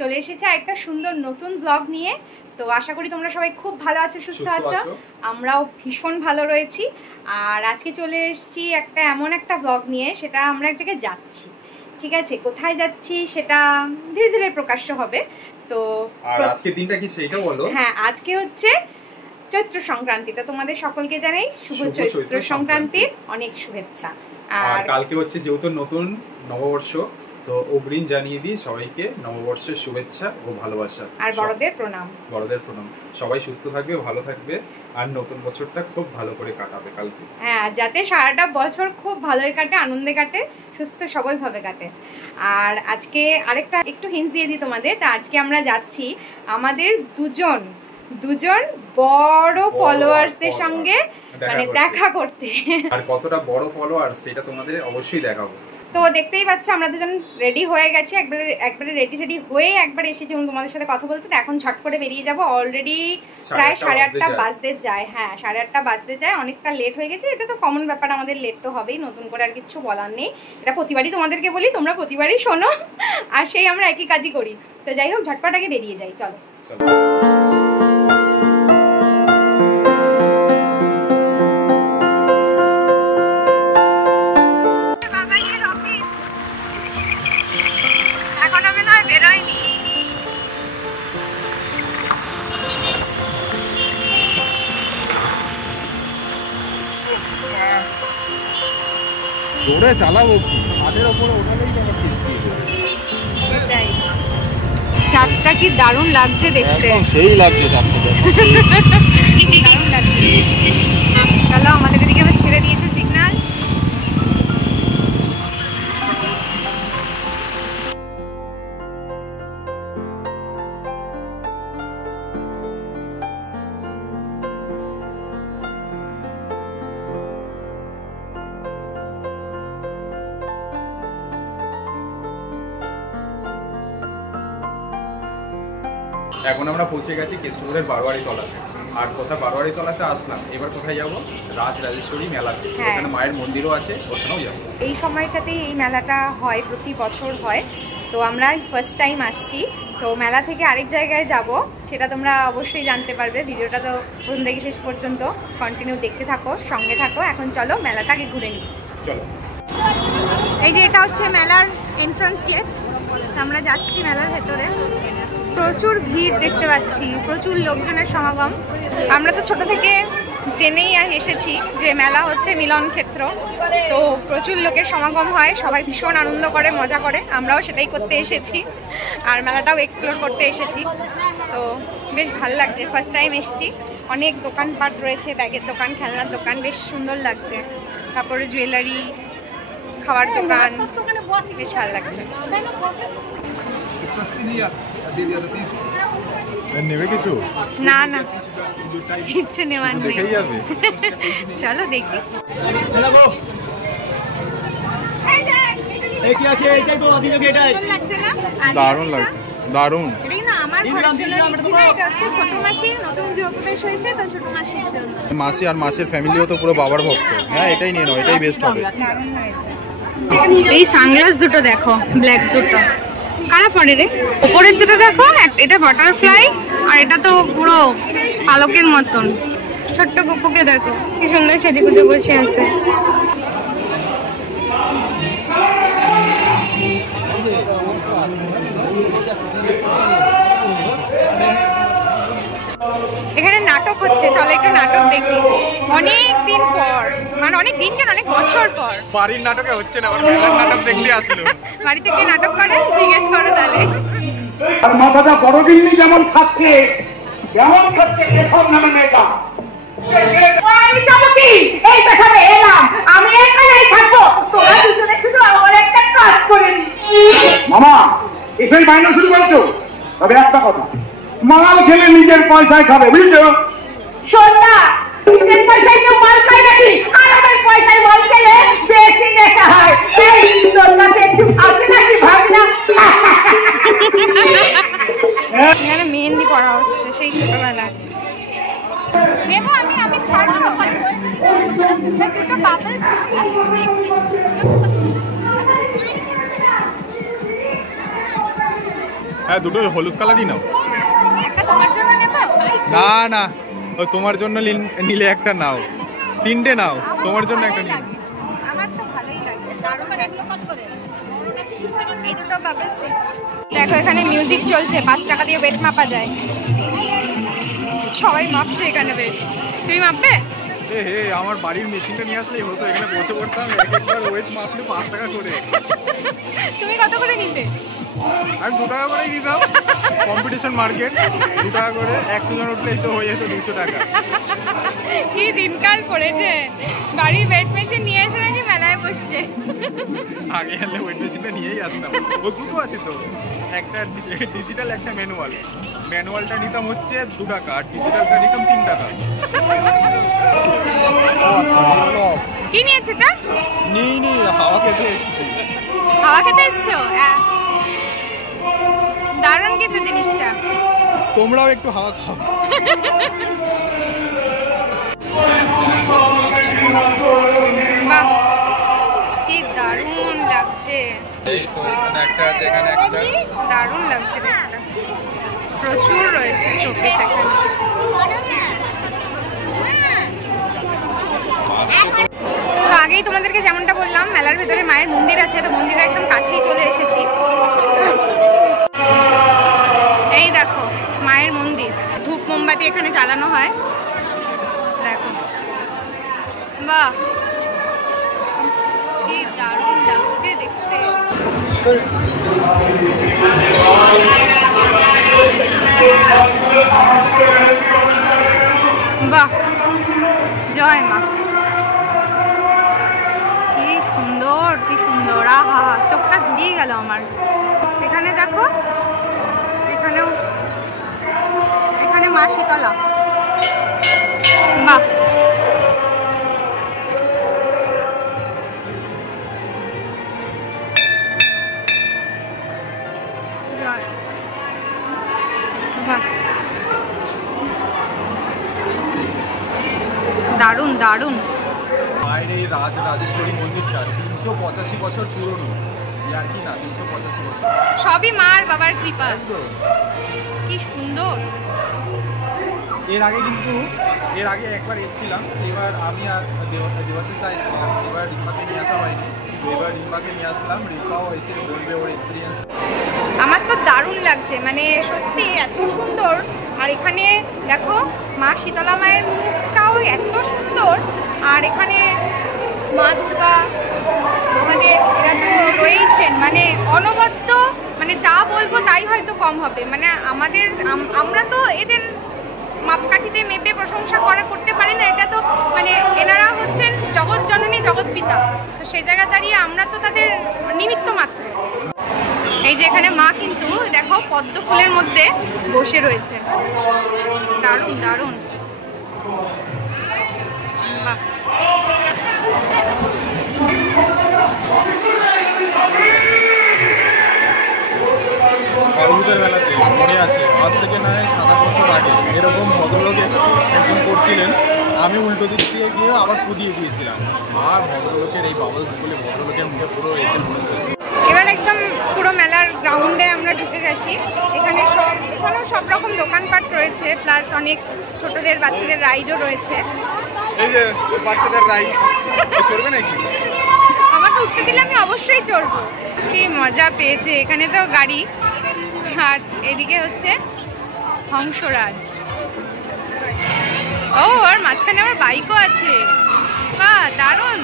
চলে এসেছি একটা সুন্দর নতুন ব্লগ নিয়ে। তো আশা করি তোমরা সবাই খুব ভালো আছো, সুস্থ আছো, আমরাও ভীষণ ভালো রয়েছি। আর আজকে চলে এসেছি একটা এমন একটা ব্লগ নিয়ে, সেটা আমরা এক জায়গায় যাচ্ছি, ঠিক আছে? কোথায় যাচ্ছি সেটা ধীরে ধীরে প্রকাশ্য হবে। তো আর আজকে দিনটা কি সেটা বলো। হ্যাঁ, আজকে হচ্ছে চৈত্র সংক্রান্তি। তো তোমাদের সকলকে জানাই শুভ চৈত্র সংক্রান্তির অনেক শুভেচ্ছা। আর কালকে হচ্ছে যেহেতু নতুন নববর্ষ, তো অগ্রিম জানিয়ে দিই সবাইকে নববর্ষের শুভেচ্ছা ও ভালোবাসা। আর বড়দের প্রণাম। বড়দের প্রণাম। সবাই সুস্থ থাকবে, ভালো থাকবে, আর নতুন বছরটা খুব ভালো করে কাটাবে কালকে। হ্যাঁ, যাতে সারাটা বছর খুব ভালোই কাটে, আনন্দে কাটে, সুস্থ সবলভাবে কাটে। আর আজকে আরেকটা একটু হিন্ট দিয়ে দিই তোমাদের। তা আজকে আমরা যাচ্ছি আমাদের দুজন বড় ফলোয়ার্সদের সঙ্গে মানে দেখা করতে। আর কতটা বড় ফলোয়ার সেটা তোমাদের অবশ্যই দেখাবো। তো দেখতেই পাচ্ছ আমরা দুজন রেডি হয়ে গেছি, একবারে রেডি হয়ে একবার এসেছি তোমাদের সাথে কথা বলতে। এখন ঝট করে বেরিয়ে যাব। অলরেডি প্রায় 8:30 বাজতে যায়। হ্যাঁ, 8:30 বাজতে যায়, অনেকটা লেট হয়ে গেছে। এটা তো কমন ব্যাপার, আমাদের লেট তো হবেই, নতুন করে আর কিছু বলার নেই। এটা প্রতিবারই তোমাদেরকে বলি, তোমরা প্রতিবারই শোনো, আর সেই আমরা একই কাজই করি। তো যাই হোক, ঝটপট আগে বেরিয়ে যাই, চলো। জোরে চালাবো কি, হাতের উপরে ওঠালেই তো সেটাই। চারটা কি দারুণ লাগছে দেখতে, সেই লাগছে চারটা, দারুণ লাগছে। চলো, আমাদের এদিকে আবার ছেড়ে দিয়েছে সিগন্যাল। এখন আমরা পৌঁছে গেছি কেষ্টপুরের বারোয়ারি তলাতে। আর কোথায় বারোয়ারি তলাতে আসলাম, এবার কোথায় যাব? রাজরাজেশ্বরী মেলাতে। এখানে মায়ের মন্দিরও আছে, ওখানেও যাব। এই সময়টাতেই এই মেলাটা হয়, প্রতি বছর হয়। তো আমরা ফার্স্ট টাইম আসছি। তো মেলা থেকে আরেক জায়গায় যাব, সেটা তোমরা অবশ্যই জানতে পারবে। ভিডিওটা তো প্রথম থেকে শেষ পর্যন্ত কন্টিনিউ দেখতে থাকো, সঙ্গে থাকো। এখন চলো মেলাটা আগে ঘুরে নিই, চলো। এই যে এটা হচ্ছে মেলার এন্ট্রান্স গেট। আমরা যাচ্ছি মেলার ভেতরে। প্রচুর ভিড় দেখতে পাচ্ছি, প্রচুর লোকজনের সমাগম। আমরা তো ছোট থেকে জেনেই এসেছি যে মেলা হচ্ছে মিলন ক্ষেত্র। তো প্রচুর লোকের সমাগম হয়, সবাই ভীষণ আনন্দ করে, মজা করে। আমরাও সেটাই করতে এসেছি, আর মেলাটাও এক্সপ্লোর করতে এসেছি। তো বেশ ভালো লাগছে, ফার্স্ট টাইম এসেছি। অনেক দোকানপাট রয়েছে, ব্যাগের দোকান, খেলনার দোকান, বেশ সুন্দর লাগছে। তারপরে জুয়েলারি, খাবার দোকান, বেশ ভালো লাগছে। নেবে কিছু? না না, কিচ্ছু নেওয়ার নেই, চলো দেখি। দারুণ লাগছে, দারুণ। মাসি আর মাসির ফ্যামিলিও তো পুরো বাবার ভক্ত। হ্যাঁ, এটাই নিয়ে নাও, এটাই বেস্ট হবে। এই সানগ্লাস দুটো দেখো, ব্ল্যাক দুটো কারা পরে রে? উপরের দুটো দেখো, এটা বাটারফ্লাই, আর এটা তো পুরো পালকের মতন। ছোট্ট গপুকে দেখো কি সুন্দর সেজে গুজে বসে আছে। এখানে নাটক হচ্ছে, চলো একটা নাটক দেখি। অনেক দিন পর, মানে অনেক দিন কেন, অনেক বছর পর। বাড়ির নাটকে হচ্ছে না, আবার মেলার নাটক দেখতে আসলো। বাড়িতে কে নাটক করে জিজ্ঞেস করো তাহলে। আর মাথাটা বড় দিল্লি যেমন খাচ্ছে এসব নামে মেয়েটা। এই পেশাবে এলাম, আমি এখানেই থাকবো, তোরা দুজনে শুধু আমার একটা কাজ করে দিস। মামা এসেই বায়না শুরু করছো। তবে একটা কথা, মাল খেলে নিজের পয়সায় খাবে, বুঝছো? শোন না, নিজের পয়সায় কেউ মাল খায় নাকি? আমাদের পয়সায় মাল খেলে বেশি নেশা হয়। এই তোর কাছে একটু আছে নাকি ভাবনা? এখানে মেহেন্দি পড়া হচ্ছে সেই ছোটবেলায়। দেখো আমি ছাড়বো দুটো বাবলস। হ্যাঁ দুটো হলুদ কালারই নাও। একটা তোমার জন্য নেব? না না, ও তোমার জন্য নিলে একটা নাও, তিনটে নাও, তোমার জন্য একটা নিও। আমার তো ভালোই লাগে। দারুণ এগুলো কত করে? এই দুটো বাবলস দেখছি। দেখো এখানে মিউজিক চলছে, 5 টাকা দিয়ে ওয়েট মাপা যায়। সবাই মাপছে এখানে ওয়েট। তুমি মাপবে? হে আমার বাড়ির মেশিনটা নিয়ে আসলেই হতো, এখানে বসে পড়তাম, একবার ওয়েট মাপলে 5 টাকা করে। তুমি কত করে নিতে? আমি 2 টাকা করেই নিতাম। কম্পিটিশন মার্কেট, 2 টাকা করে 100 জন উঠলেই তো হয়ে যেত 200 টাকা। কি দিনকাল পড়েছে, বাড়ির ওয়েট মেশিন নিয়ে এসে নাকি মেলায় বসছে। আগে হলে ওয়েট মেশিনটা নিয়েই আসতাম। ও দুটো আছে তো, একটা ডিজিটাল একটা ম্যানুয়াল। ম্যানুয়ালটা নিতাম হচ্ছে 2 টাকা আর ডিজিটালটা নিতাম 3 টাকা। কি নিয়েছে এটা? নি হাওয়া খেতে এসেছি। হাওয়া খেতে এসছো? দারুণ কিন্তু জিনিসটা। তোমরাও একটু হাওয়া খাও। বাহ কি দারুণ লাগছে। একটা আছে এখানে একটা। দারুণ লাগছে দেখতে। প্রচুর রয়েছে শোকেস এখানে। তো আগেই তোমাদেরকে যেমনটা বললাম, মেলার ভেতরে মায়ের মন্দির আছে, তো মন্দিরের একদম কাছেই চলে এসেছি। এই দেখো মায়ের মন্দির, ধূপ মোমবাতি এখানে জ্বালানো হয়। দেখো বাহ কি দারুণ লাগছে দেখতে। বাহ জয় মা, কি সুন্দর কি সুন্দর। আহা চোখটা ঘুরিয়ে গেল আমার। এখানে দেখো, এখানে মা শীতলা। বাহ দারুণ দারুণ। মায়ের এই রাজরাজেশ্বরী মন্দিরটা 385 বছর পুরনো, আর কি না 385 বছর। সবই মার বাবার কৃপা। কি সুন্দর। এর আগে একবার এসেছিলাম, সেবার আমি আর দেবাশিসা এসেছিলাম, সেবার রিম্পাকে নিয়ে আসা হয়নি। এবার রিম্পাকে নিয়ে আসলাম, রিম্পাও এসে বলবে ওর এক্সপিরিয়েন্স। আমার তো দারুণ লাগছে, মানে সত্যি এত সুন্দর। আর এখানে দেখো মা শীতলা মায়ের মুখটাও এত সুন্দর। আর এখানে মা দুর্গা আমাদের এরা তো রয়েছেন, মানে অনবদ্য, মানে যা বলবো তাই হয়তো কম হবে। মানে আমরা তো এদের মাপকাঠিতে মেপে প্রশংসা করতে পারি না। এটা তো মানে এনারা হচ্ছেন জগৎ জননী জগৎ পিতা, তো সেই জায়গা দাঁড়িয়ে আমরা তো তাদের নিমিত্ত মাত্র। এই যে এখানে মা কিন্তু দেখো পদ্ম ফুলের মধ্যে বসে রয়েছে। দারুণ দারুণ। বাহ হলুদের মেলাতে মনে আছে, আজ থেকে নয় 7-8 বছর আগে এরকম ভদ্রলোক একজন করছিলেন, আমি উল্টো দিক দিয়ে গিয়ে আবার ফুদিয়ে দিয়েছিলাম। আর ভদ্রলোকের এই বাবলস বলে ভদ্রলোকের মুখে পুরো এসে পড়েছে। এবার একদম পুরো মেলার গ্রাউন্ডে আমরা ঢুকে গেছি। এখানেও সব রকম দোকানপাট রয়েছে, প্লাস অনেক ছোটদের বাচ্চাদের রাইডও রয়েছে। এই যে বাচ্চাদের রাইড চড়বে নাকি? আমাকে উঠতে দিলে আমি অবশ্যই চড়বো। কি মজা পেয়েছে এখানে তো গাড়ি। আর এদিকে হচ্ছে হংসরাজ। ও আর মাঝখানে আমার বাইকও আছে। বাহ দারুণ।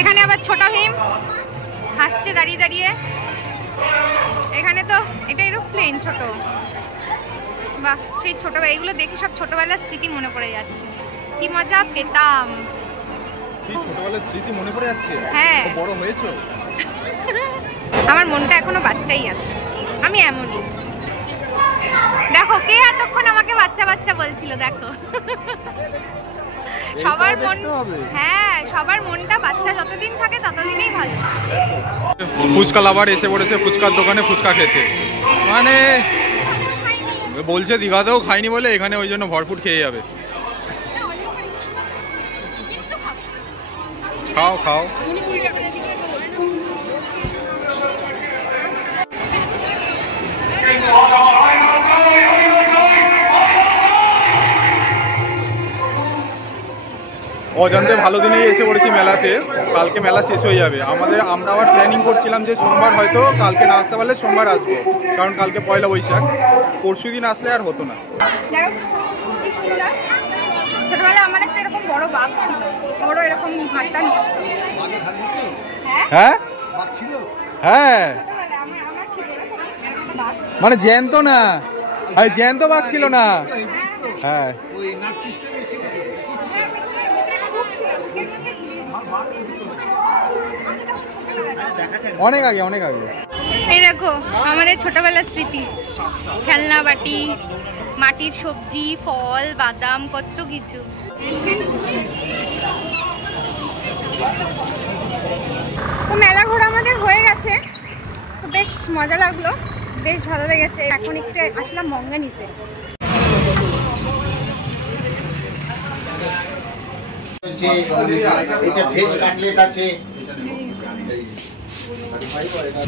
এখানে আবার ছোট হিম হাসছে দাঁড়িয়ে দাঁড়িয়ে। এখানে তো এটা এরোপ্লেন ছোট। বাহ সেই ছোটবেলা, এগুলো দেখে সব ছোটবেলার স্মৃতি মনে পড়ে যাচ্ছে। কি মজা পেতাম। ছোটবেলার স্মৃতি মনে পড়ে যাচ্ছে। হ্যাঁ বড় হয়েছো। আমার মনটা এখনো বাচ্চাই আছে, আমি এমনই। দেখো কে এতক্ষণ আমাকে বাচ্চা বাচ্চা বলছিল, দেখো সবার মন, হ্যাঁ সবার মনটা বাচ্চা যতদিন থাকে ততদিনই ভালো। ফুচকা লাভার এসে পড়েছে ফুচকার দোকানে ফুচকা খেতে। মানে বলছে দীঘাতেও খাইনি বলে এখানে ওই জন্য ভরপুর খেয়ে যাবে। খাও খাও। অজান্তে ভালো দিনেই এসে পড়েছি মেলাতে। কালকে মেলা শেষ হয়ে যাবে আমরা আবার প্ল্যানিং করছিলাম যে সোমবার হয়তো কালকে না আসতে পারলে সোমবার আসবো, কারণ কালকে পয়লা বৈশাখ, পরশু দিন আসলে আর হতো না। ছোটবেলায় আমার একটা এরকম বড় বাঘ ছিল, বড় এরকম হাঁটা নড়তো। হ্যাঁ হ্যাঁ, মানে জ্যান্ত না, জ্যান্ত বাঘ ছিল না। হ্যাঁ অনেক আগে অনেক আগে। এই দেখো আমাদের ছোটবেলার স্মৃতি, খেলনা বাটি, মাটির সবজি, ফল, বাদাম, কত কিছু। তো মেলা ঘোরা আমাদের হয়ে গেছে, তো বেশ মজা লাগলো, বেশ ভালো লেগেছে। এখন একটু আসলাম মঙ্গানিসে।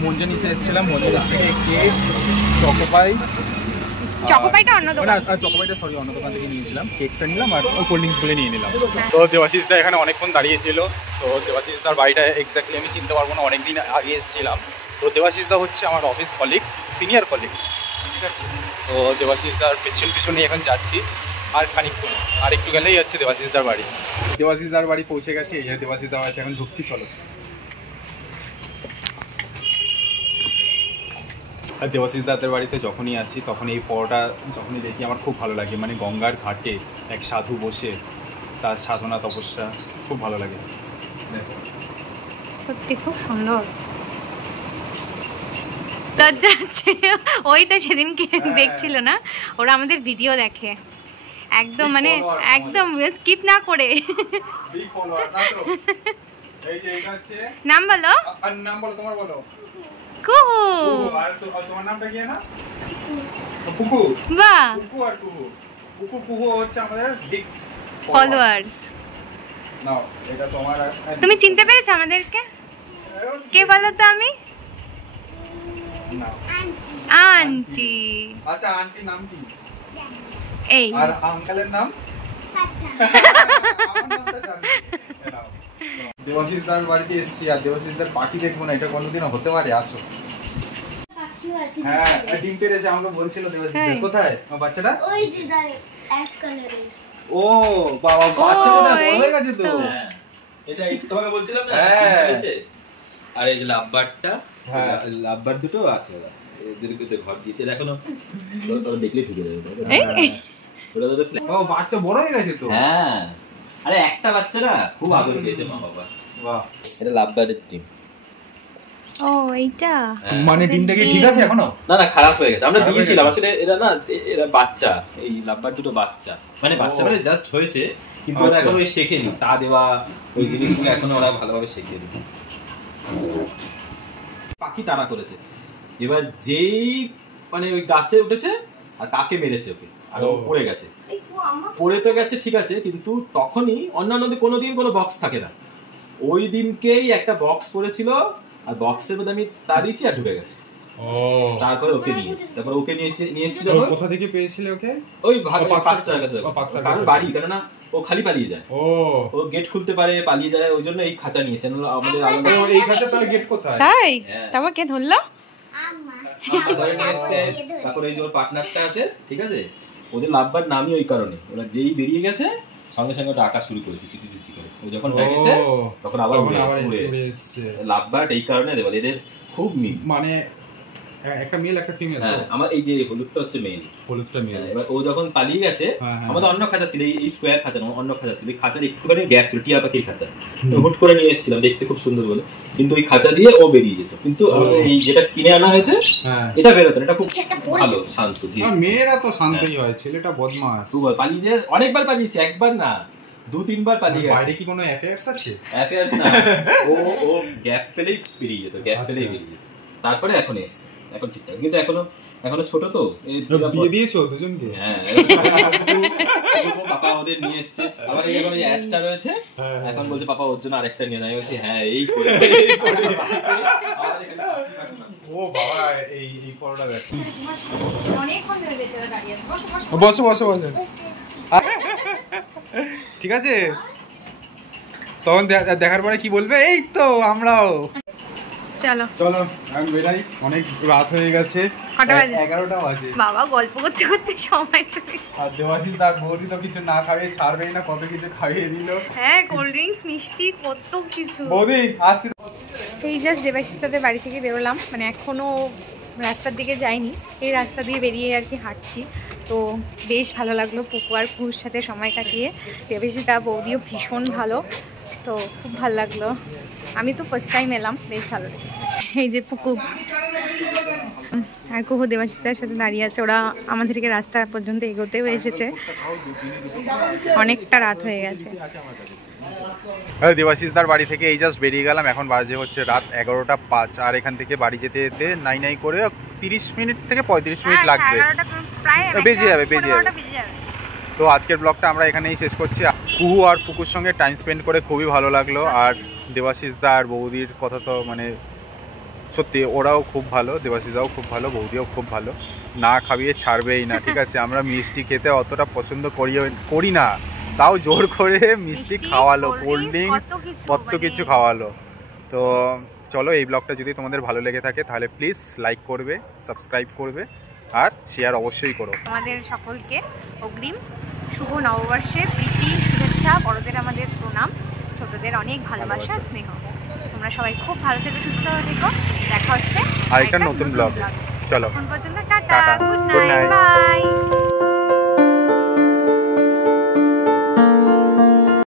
মঞ্জনিসে এসেছিলাম, মঞ্জনিস থেকে কেক, চকোপাই, চকোপাইটা অন্য দোকান, চকোপাইটা সরি অন্য দোকান থেকে নিয়েছিলাম, কেকটা নিলাম আর কোল্ড ড্রিঙ্কসগুলো নিয়ে নিলাম। তো দেবাশিসদা এখানে অনেকক্ষণ দাঁড়িয়েছিল। তো দেবাশিসদার বাড়িটা এক্স্যাক্টলি আমি চিনতে পারবো না, অনেকদিন আগে এসেছিলাম। তো দেবাশিসদা হচ্ছে আমার অফিস কলিগ, সিনিয়র কলিগ, ঠিক আছে। তো দেবাশিসদার পিছনে এখন যাচ্ছি, আর খানিকক্ষণ আর একটু গেলেই হচ্ছে দেবাশিসদার বাড়ি। দেবাশিসদার বাড়ি পৌঁছে গেছে, এই দেবাশিসদার বাড়িতে এখন ঢুকছি, চলো। আর দেবাশিসদাদের বাড়িতে যখনই আসি তখন এই ফটোটা যখনই দেখি আমার খুব ভালো লাগে, মানে গঙ্গার ঘাটে এক সাধু বসে তার সাধনা তপস্যা, খুব ভালো লাগে। সত্যি খুব সুন্দর। ওই তো সেদিনকে দেখছিল না, ওরা আমাদের ভিডিও দেখে একদম, মানে একদম স্কিপ না করে। নাম বলো, নাম বলো, তোমার বলো। কুহু। আর তোমার নামটা কি না? কুকু। বাহ, কুকু আর কুহু। কুকু কুহু হচ্ছে আমাদের বিগ ফলোয়ার্স। নাও এটা তোমার। তুমি চিনতে পেরেছো আমাদেরকে? কে বলো তো? আমি আন্টি। আচ্ছা আন্টি নাম কি? এই আর আঙ্কেলের নাম? দেবাশিসদার বাড়িতে এসেছি, আর দেবাশিসদার পাখি দেখবো না, এটা কোনোদিনও হতে পারে? আসো। হ্যাঁ ডিম পেড়েছে, আমাকে বলছিল দেবাশিসদার। কোথায় আমার বাচ্চাটা? ওই যে দাঁড়ে অ্যাশ কালারের। ও বাবা, বাচ্চাটা বড় হয়ে গেছে তো। হ্যাঁ এটা এই তোমাকে বলছিলাম না, হ্যাঁ পেয়েছে। আর এই যে লাভবারটা, হ্যাঁ লাভবার দুটো আছে, এদেরকে তো ঘর দিয়েছে, দেখো না তোরা দেখলে ঢুকে যাবে। ওটা তো ও বাচ্চা বড় হয়ে গেছে তো। হ্যাঁ আরে একটা বাচ্চা না খুব আদর পেয়েছে মা বাবা। বাহ, এটা লাভবারের ডিম। ও এইটা মানে ডিমটা কি ঠিক আছে এখনো? না না খারাপ হয়ে গেছে, আমরা দিয়েছিলাম আসলে। এরা না এরা বাচ্চা, এই লাভবার দুটো বাচ্চা, মানে বাচ্চা মানে জাস্ট হয়েছে, কিন্তু ওরা এখনো শেখেনি তা দেওয়া, ওই জিনিসগুলো এখনো ওরা ভালোভাবে শিখিয়ে দেবে। পাখি তাড়া করেছে, এবার যেই মানে ওই গাছে উঠেছে আর কাকে মেরেছে ওকে, আর ও পড়ে গেছে। পড়ে তো গেছে ঠিক আছে, কিন্তু তখনই অন্যান্য কোনোদিন কোনো বক্স থাকে না, ওই দিনকেই একটা বক্স পড়েছিল, আর বক্সের মধ্যে আমি তা দিয়েছি আর ঢুকে গেছে। তারপরে ওকে নিয়ে এসেছি, তারপরে ওকে নিয়ে এসেছি। কোথা থেকে পেয়েছিলে ওকে? ওই পাকসার কাছে বাড়ি, কেননা ও খালি পালিয়ে যায়, ও গেট খুলতে পারে, পালিয়ে যায়, ওই জন্য এই খাঁচা নিয়েছে। আমাদের আলাদা এই খাঁচা, তাহলে গেট কোথায়? তাই? তারপর কে ধরলো? ধরে নিয়ে এসছে। তারপরে এই যে ওর পার্টনারটা আছে, ঠিক আছে, ওদের লাভবার নামই ওই কারণে, ওরা যেই বেরিয়ে গেছে সঙ্গে সঙ্গে ওটা আকাশ শুরু করেছে চিচি চিচি করে। ও যখন ডেকেছে তখন আবার উড়ে এসেছে। লাভবার এই কারণে দেবো, এদের খুব মিল, মানে একটা মেল একটা ফিমেল। হ্যাঁ আমার এই যে হলুদটা হচ্ছে মেল, হলুদটা মেল। এবার ও যখন পালিয়ে গেছে, আমাদের অন্য খাঁচা ছিল, এই স্কোয়ার খাঁচা না, অন্য খাঁচা ছিল, খাঁচার একটুখানি গ্যাপ ছিল, টিয়া পাখির খাঁচা, হুট করে নিয়ে এসেছিলাম দেখতে খুব সুন্দর বলে, কিন্তু ওই খাঁচা দিয়ে ও বেরিয়ে যেত। কিন্তু আমাদের এই যেটা কিনে আনা হয়েছে এটা বেরোতো না, এটা খুব ভালো শান্ত। মেয়েরা তো শান্তই হয়, ছেলেটা বদমাশ। দুবার পালিয়ে যায়, অনেকবার পালিয়েছে, একবার না 2-3 বার পালিয়ে গেছে। বাইরে কি কোনো অ্যাফেয়ার্স আছে? অ্যাফেয়ার্স না, ও গ্যাপ পেলেই বেরিয়ে যেত, গ্যাপ পেলেই বেরিয়ে যেত। তারপরে এখন এসছে, এখন ঠিক আছে, কিন্তু এখনো ছোট তো। বিয়ে দিয়েছো দুজনকে? হ্যাঁ পাপা ওদের নিয়ে এসছে। আবার এই এখন অ্যাশটা রয়েছে, এখন বলছে পাপা ওর জন্য আরেকটা নিয়ে নেয়। বলছি হ্যাঁ এই করে ও বাবা এই পরোটা দেখ। অনেকক্ষণ ধরে বেচারা দাঁড়িয়ে আছে। বসো বসো বসো। ঠিক আছে, তখন দেখার পরে কি বলবে? এই তো আমরাও। চলো চলো আমি বেরাই, অনেক রাত হয়ে গেছে, 11টা বাজে। বাবা গল্প করতে করতে সময় চলে গেছে। আর দেবাশিস তার বৌদি তো কিছু না খাইয়ে ছাড়বেই না, কত কিছু খাইয়ে দিল। হ্যাঁ, কোল্ড ড্রিঙ্কস, মিষ্টি, কত কিছু। বৌদি আসছি। এই জাস্ট দেবাশিস দাদের বাড়ি থেকে বেরোলাম, মানে এখনো রাস্তার দিকে যাইনি, এই রাস্তা দিয়ে বেরিয়ে আর কি হাঁটছি। তো বেশ ভালো লাগলো পুকু আর পুকুর সাথে সময় কাটিয়ে। দেবাশিস দা বৌদিও ভীষণ ভালো, তো খুব ভালো লাগলো। আমি তো ফার্স্ট টাইম এলাম, বেশ ভালো লেগেছে। এই যে পুকু আর কুহু দেবাশিসদার সাথে দাঁড়িয়ে আছে, ওরা আমাদের থেকে রাস্তা পর্যন্ত এগোতেও এসেছে, অনেকটা রাত হয়ে গেছে। দেবাশিসদার বাড়ি থেকে এই জাস্ট বেরিয়ে গেলাম, এখন বাজে হচ্ছে রাত 11:05। আর এখান থেকে বাড়ি যেতে যেতে নাই করে 30 মিনিট থেকে 35 মিনিট লাগবে, বেজে যাবে। তো আজকের ব্লগটা আমরা এখানেই শেষ করছি। কুহু আর পুকুর সঙ্গে টাইম স্পেন্ড করে খুবই ভালো লাগলো। আর দেবাশিসদা আর বৌদির কথা তো মানে সত্যি, ওরাও খুব ভালো, দেবাশিসদাও খুব ভালো, বৌদিও খুব ভালো, না খাইয়ে ছাড়বেই না। ঠিক আছে, আমরা মিষ্টি খেতে অতটা পছন্দ করি না, তাও জোর করে মিষ্টি খাওয়ালো, কোল্ড ড্রিঙ্কস, কত কিছু খাওয়ালো। তো চলো, এই ব্লগটা যদি তোমাদের ভালো লেগে থাকে তাহলে প্লিজ লাইক করবে, সাবস্ক্রাইব করবে আর শেয়ার অবশ্যই করো। আমাদের সকলকে অগ্রিম শুভ নববর্ষের প্রীতি শুভেচ্ছা, বড়দের আমাদের প্রণাম, ছোটদের অনেক ভালোবাসা স্নেহ। তোমরা সবাই খুব ভালো থেকো, সুস্থ থেকো, দেখা হচ্ছে আরেকটা নতুন ব্লগ। চলো, এখন পর্যন্ত tata, tata, good good night. Night.